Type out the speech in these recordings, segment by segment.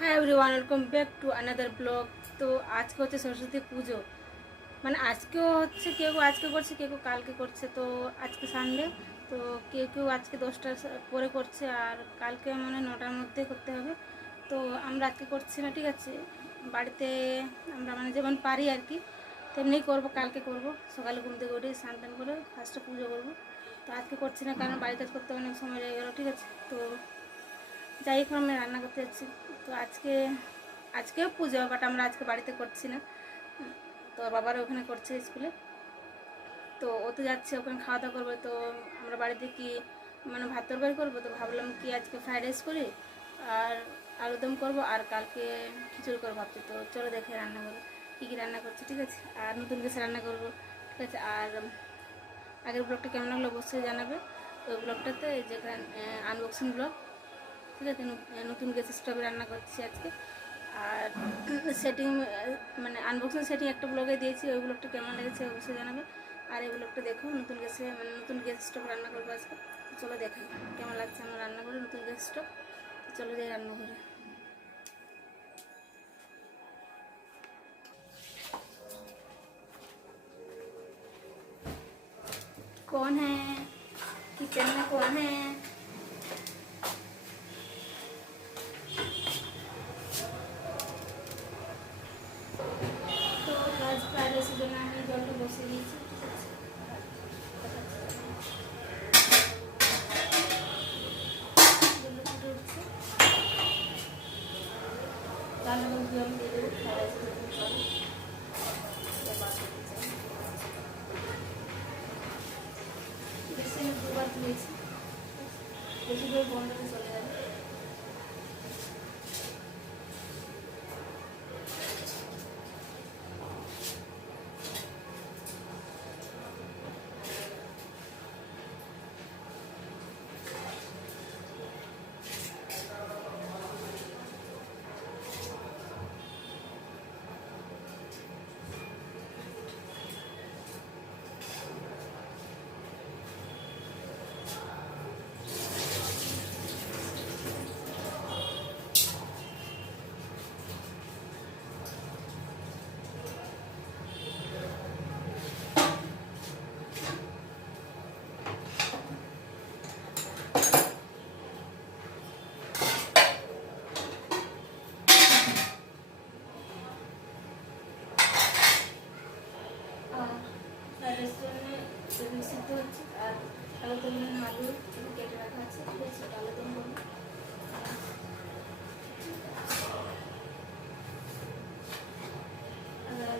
হ্যাঁ everyone, welcome back to another blog. তো আজকে হচ্ছে সরস্বতী পুজো, মানে আজকেও হচ্ছে, কেউ আজকে করছে, কেউ কালকে করছে। তো আজকে সানডে, তো কেউ আজকে 10টার পরে করছে, আর কালকে মানে 9টার মধ্যে করতে হবে। তো আমরা আজকে করছি না, ঠিক আছে। বাড়িতে আমরা মানে যেমন পারি আর কি তেমনিই করবো, কালকে করব। সকালে ঘুম থেকে উঠে স্নান টান করে ফার্স্টে পুজো করবো। তো আজকে করছি না, কারণ বাড়িতে করতে অনেক সময় লেগে গেলো, ঠিক আছে। তো যাই হোক, আমি রান্না করতে যাচ্ছি। তো আজকেও পুজো, বাট আমরা আজকে বাড়িতে করছি না। তো বাবারা ওখানে করছে স্কুলে, তো ও তো যাচ্ছে ওখানে খাওয়া দাওয়া করবে। তো আমরা বাড়িতে কি মানে ভাত তরকারি করবো, তো ভাবলাম কি আজকে ফ্রাইড রাইস করি আর আলুদম করবো, আর কালকে খিচুড়ি করবো ভাবছি। তো চলো দেখে রান্না করবো কী কী রান্না করছি, ঠিক আছে। আর নতুন কিছু রান্না করবো, ঠিক আছে। আর আগের ব্লগটা কেমন লাগলো অবশ্যই জানাবে। ওই ব্লগটাতে যেখানে আনবক্সিং ব্লগ, ঠিক আছে। নতুন গ্যাস স্টোভে রান্না করছি আজকে। আর সেটিং মানে আনবক্সিং সেটিং একটা ব্লগে দিয়েছি, ওই ব্লগটা কেমন লেগেছে অবশ্যই জানাবে। আর এই ব্লগটা দেখো, নতুন গ্যাসে মানে নতুন গ্যাস স্টোভ রান্না করবো আজকে। চলো দেখাই কেমন লাগছে আমার রান্না করে নতুন গ্যাস স্টোভ। চলো যাই রান্না করে। कौन है किचन में, कौन है? তো আজ ফ্রাইড রাইসের জন্য আমি জলটা বসিয়ে দিয়েছি, ঠিক আছে। জলটা ফুটে উঠছে, তার মধ্যে জল দিয়ে দেবো ফ্রাইড রাইসের জন্য জল। বেশি আমি দুবার দিয়েছি, বেশি করে বন্ধ হয়ে চলে যাবে। রেস্টুরেন্টে সিদ্ধ হচ্ছে, আর আলুদম আলু কেটে রাখা আছে, ঠিক আছে। আলুদম করবো। আর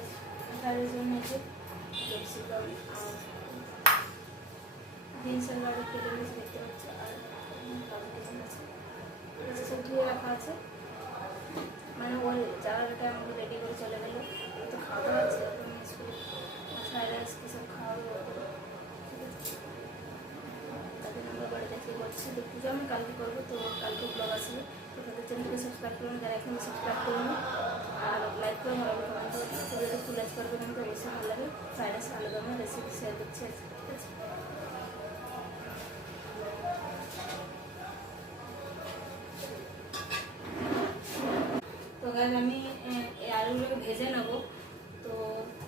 তার জন্য হচ্ছে ক্যাপসিকাম আর বিনস আর গাজর কেটে নিয়ে দেখতে পাচ্ছি, আর কাজু কুচি আছে, সব ধুয়ে রাখা আছে। মানে ওই জায়গাটা আমাকে রেডি করে চলে গেলো। তো খাওয়া দাওয়া আছে, স্কুল ফ্রাইড রাইস সব খাওয়া দাওয়া করে, ঠিক আছে। তাদের আমরা বাড়িতে কী করছি তো পুজো আমি কালকে করবো, তো কালকে ব্লগ আসবে। তো তাদের চ্যানেলকে সাবস্ক্রাইব করুন, যারা এখন সাবস্ক্রাইব করুন, আর লাইক করুন, আর কমেন্ট করুন। তো যদি একটু লাইক করবেন কিন্তু অবশ্যই ভালো লাগে। ফ্রাইড রাইস আলুদমের রেসিপি শেয়ার করছি, ঠিক আছে। তো গাইজ আমি এই আলুগুলোকে ভেজে নেবো। তো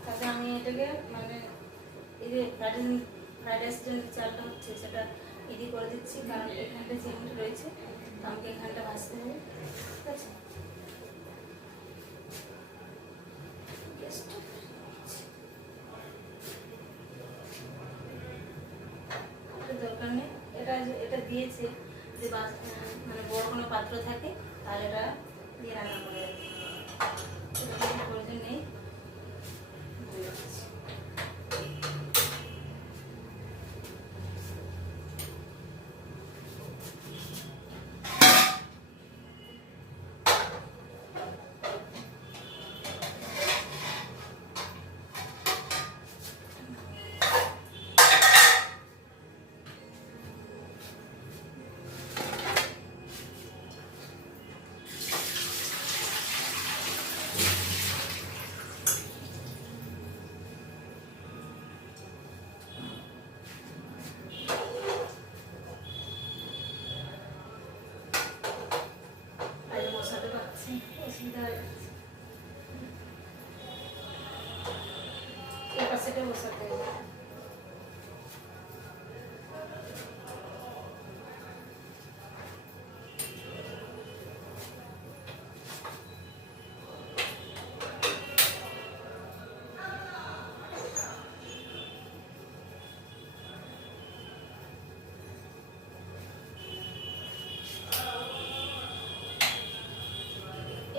তাতে আমি এটাকে মানে এই যে ফ্রাইড রাইস যে চালটা হচ্ছে সেটা ইডি করে দিচ্ছি, কারণ এখানটা চিমনি রয়েছে, তো আমাকে এখানটা ভাজতে হবে, ঠিক আছে। দরকার নেই, এটা দিয়েছে যে মানে বড় কোনো পাত্র থাকে তাহলে এটা দিয়ে রান্না করে, প্রয়োজন নেই। অসুবিধা হয়ে যাচ্ছে, এই পাশেটা বসাতে হবে।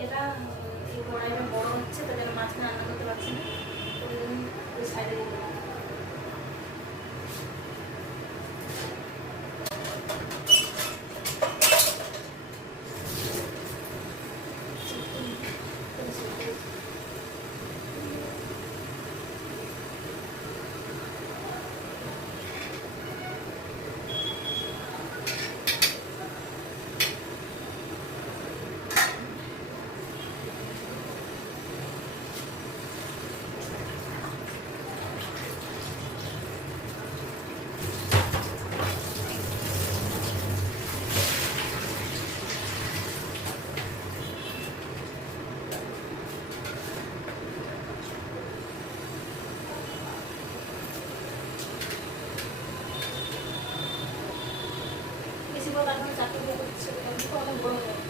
এটা এই কড়াইটা বড় হচ্ছে, তার জন্য মাঝখানে রান্না করতে পারছি না, ওই সাইডে দিতে হবে। বেশি বড় রান্না চাকরি করছে, অনেক বড় হয়ে যাবে।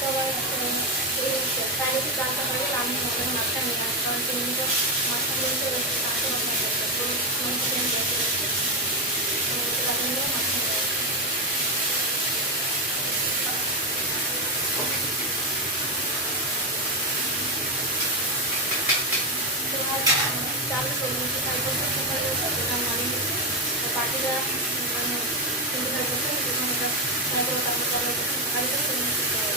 সবাই প্রাইভেটে জানতে পারে আমি ওখানে মাছটা নিয়ে আসি, কারণ তুমি তো মাছটা নিতে রয়েছে তাকে মাথা করতে তো মাছটা নিয়ে যেতে রয়েছে, তো তাকে নিয়ে মাছটা নিয়ে আসি। তোমার চাল চল্লিশে সাড়ে বছর কোথায় রয়েছে সেখানে আমি গেছি, পাখিরা মানে তিনটে সাড়ে বছর যেখানে তারপর তাকে চলে গাড়িটা সেখানে করতে হবে।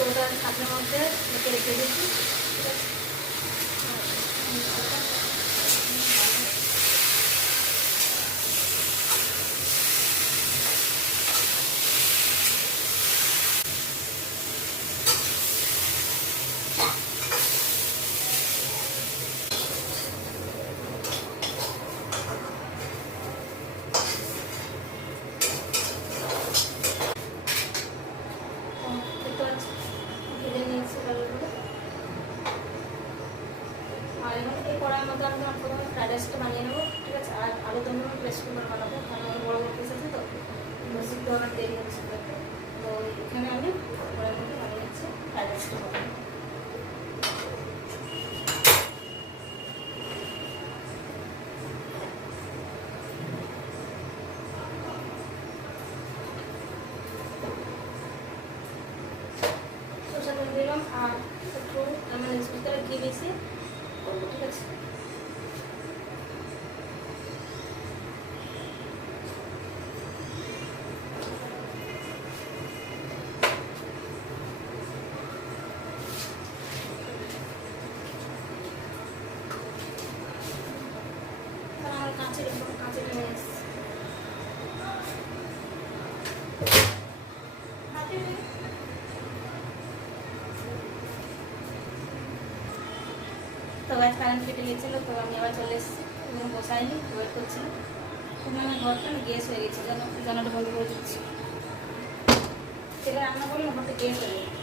তো ওটা ছাঁচের মধ্যে রেখে দিয়েছি, ঠিক আছে। ভেজে নিয়েছি ভালোভাবে। আর এখন এই কড়াইয়ের মধ্যে আমি প্রথমে ফ্রাইড রাইসটা বানিয়ে নেবো, ঠিক আছে। আর আলু দম পেস্ট করে বানাবো, কারণ আমার বড় বড় পিস আছে, তো সিদ্ধ হওয়ার দেরি হচ্ছে। তো এখানে আমি কড়াইয়ের মধ্যে বানিয়ে নিচ্ছি ফ্রাইড রাইসটা বানাবো। সরষের তেল দিলাম আর একটু মানে ভিতরে ঘি দিয়েছি, ঠিক আছে। আমার কাঁচের নিয়ে এসেছি। তো গাছ কারেন্ট কেটে গিয়েছিলো, তো আমি আবার চলে এসেছি, ওখানে বসাইনি, ওয়েট করছিলাম। ওখানে আমার ঘরটা গ্যাস হয়ে গেছে, জানাটা বন্ধ করে দিচ্ছি। সেটা রান্না করলে ঘরটা গ্যাস হয়ে গেছে।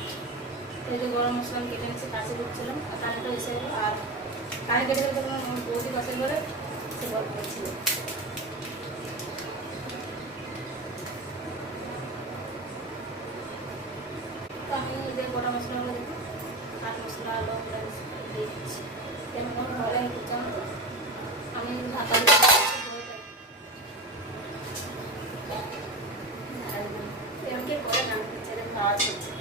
তো এই যে গরম মশলা আমি কেটে নিচ্ছি, কাছে দিচ্ছিলাম, আর কারেন্টটা এসে গেলো। আর কারেন্ট কেটে গেলে তখন আমার বৌদি পাশের ঘরে সে গল্প করছিল। তো আমি এই যে গোটা মশলাগুলো দেখুন, কাঠ মশলা, লঙ্কা দিয়ে দিচ্ছি। কেন আমার ঘরে জানো তো, আমি ঢাকা এমনকি করে না, ছেলে খাওয়া হচ্ছে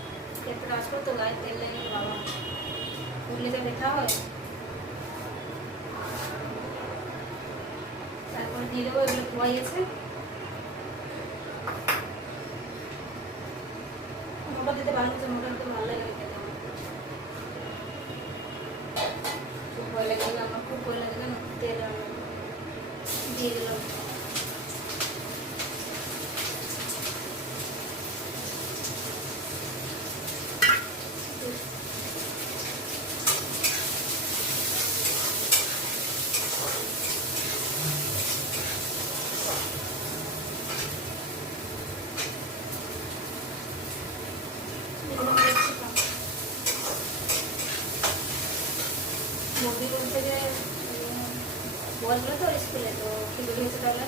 এত কাজ করতো, গায়ে তেল লেগে বাবা উঠলে যে ব্যথা হয়। তারপরে দিয়ে দেবো, এগুলো ধোয়াইয়েছে। মোটা দিতে বানাচ্ছে, মোটা দিতে ভালো লাগে খেতে, খুব ভয় লাগে, আমার খুব ভয় লাগে না তেল। দিয়ে দিলাম বৌদি বলছে যে বললো তো স্কুলে, তো খিচুড়ি হচ্ছে, তাহলে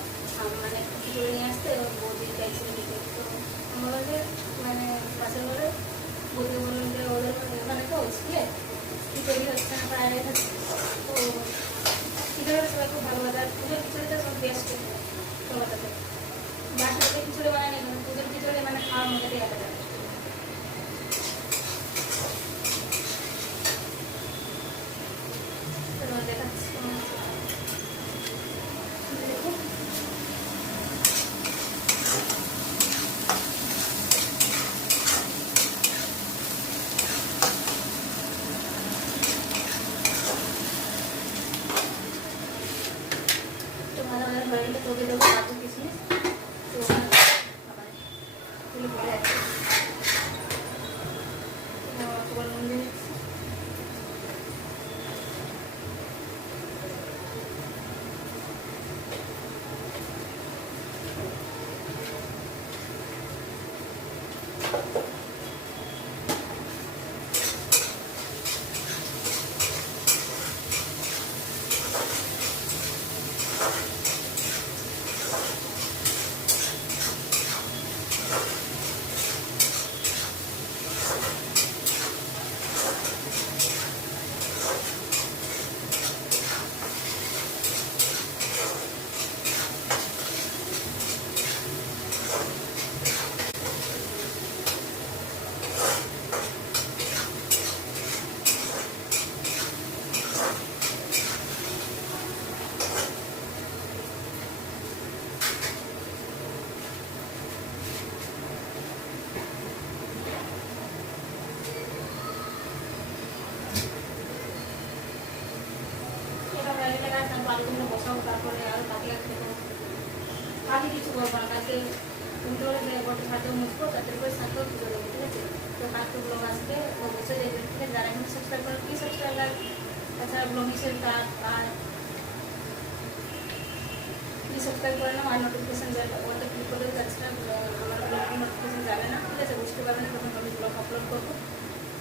মানে খিচুড়ি নিয়ে আসতে বৌদি চাইছিল নিতে। তো আমরা যে মানে পাশের ঘরে বৌদি বললেন যে ওদের ওখানে তো স্কুলে খিচুড়ি হচ্ছে না, ফ্রাইড রাইস হচ্ছে। তো খিচুড়ি সবাই খুব ভালো লাগে, আর পুজোর খিচুড়িটা সব বেস্ট সবার সাথে। বাচ্চাদের খিচুড়ি বানায় না, পুজোর খিচুড়ি মানে খাওয়ার মজাটাই আলাদা। দেখাচ্ছি দেখুন, তো ভালো ভালো বাড়িটা তবে দেবো কাজু কিশমিশ, তো ওখানে আবার তুলে পড়ে আছে। তোমার মন্দির বালুগুলো বসাবো, তারপরে আরও বাকি আছে। আগে কিছু করবো না, কালকে উল্টো হলে গোটা সাথেও মুছবো, তাদের করে সাথেও পুজো দেবো, ঠিক আছে। তো কালকে ব্লগ আসবে, অবশ্যই দেখবেন, ঠিক আছে। যারা এখন সাবস্ক্রাইব করেন প্লিজ সাবস্ক্রাইব করেন, তাছাড়া ব্লগ হিসেবে আর প্লিজ সাবস্ক্রাইব করে নাও, আর নোটিফিকেশান ওটা ক্লিক করলেও যাচ্ছে না, আমার ব্লগের নোটিফিকেশান যাবে না, ঠিক আছে। বুঝতে পারবেন না তখন আমি ব্লগ আপলোড করবো।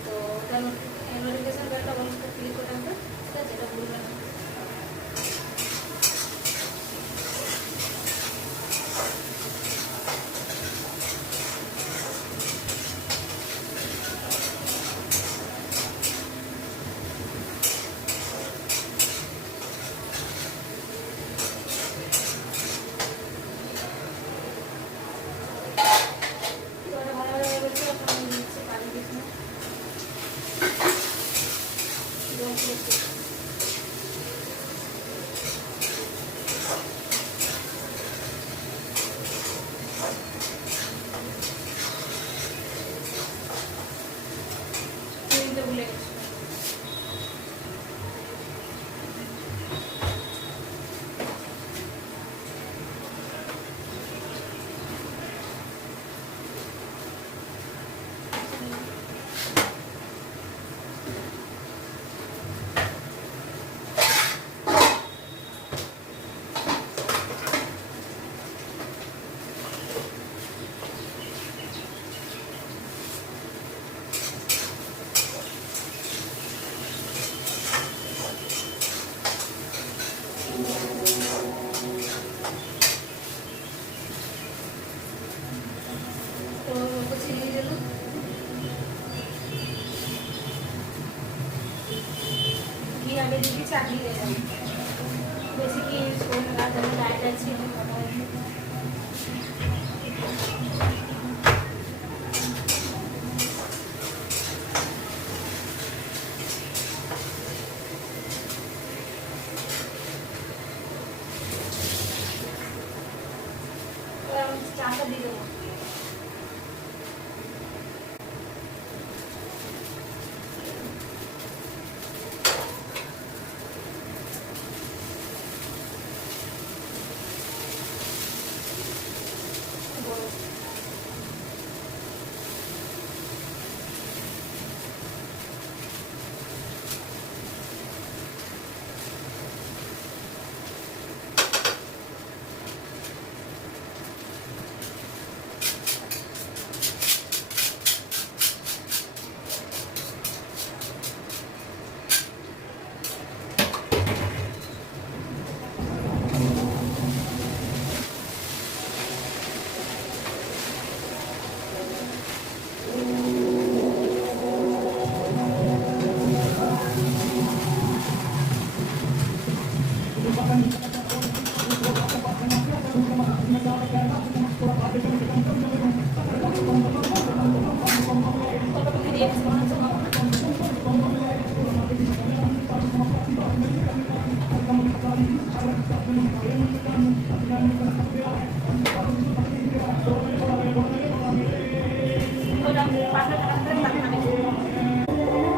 তো ওটা নোটিফিকেশান বেলটা অবশ্যই ক্লিক করে রাখবে, ঠিক আছে, এটা ভুলবেন না। ভুলে গেছি। আগে দিয়ে দিচ্ছি, আগে দিয়ে দেবো। বেশি কি শরীর না যেন ডায়েট আছে। চাটা দিয়ে দেবো।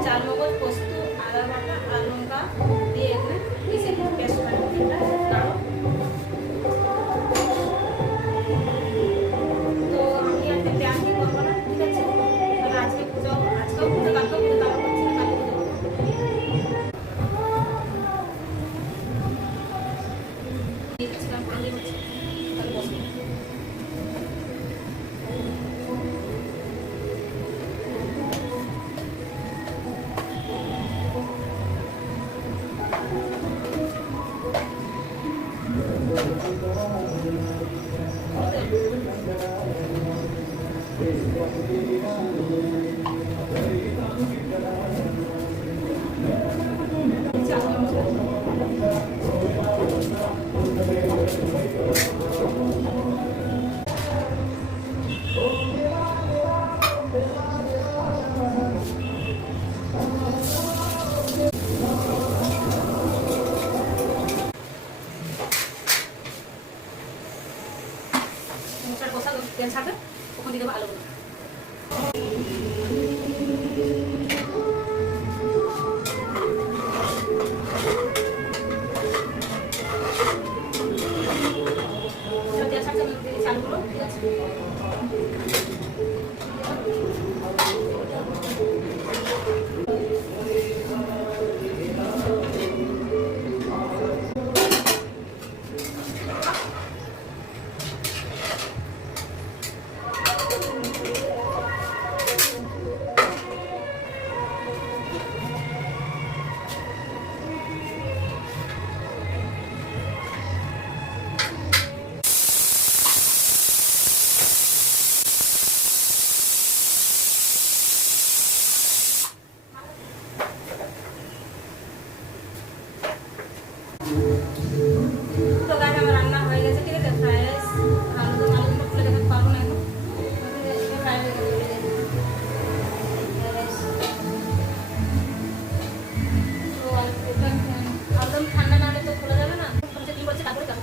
চাল মগজ পোস্ত আদা বাটা আর লঙ্কা দিয়ে এখানে পিষে পেস্ট বানিয়ে এটা গাঢ়। তো আমি আজকে প্যান দিয়ে করবো না, ঠিক আছে? তাহলে আজকে পুজো, আজকেও পুজো, কালকেও পুজো, তারপর করছি না, কালী পুজো দিয়েছিলাম, পানি হচ্ছে তাহলে বসবো। তেল ছাড়বে, ওখান দিয়ে দেবো আলুগুলো। তেল ছাড়তে আলুগুলো, ঠিক আছে? তো গাছ আমার রান্না হয়ে গেছে, ঠিক আছে? ফ্রাইড রাইস, আলু খুলে দেখে পারবো না এখন, ফ্রাইড রাইস। তো একদম ঠান্ডা না হলে তো খোলা যাবে না, কি বলছে তারপরে যাবো।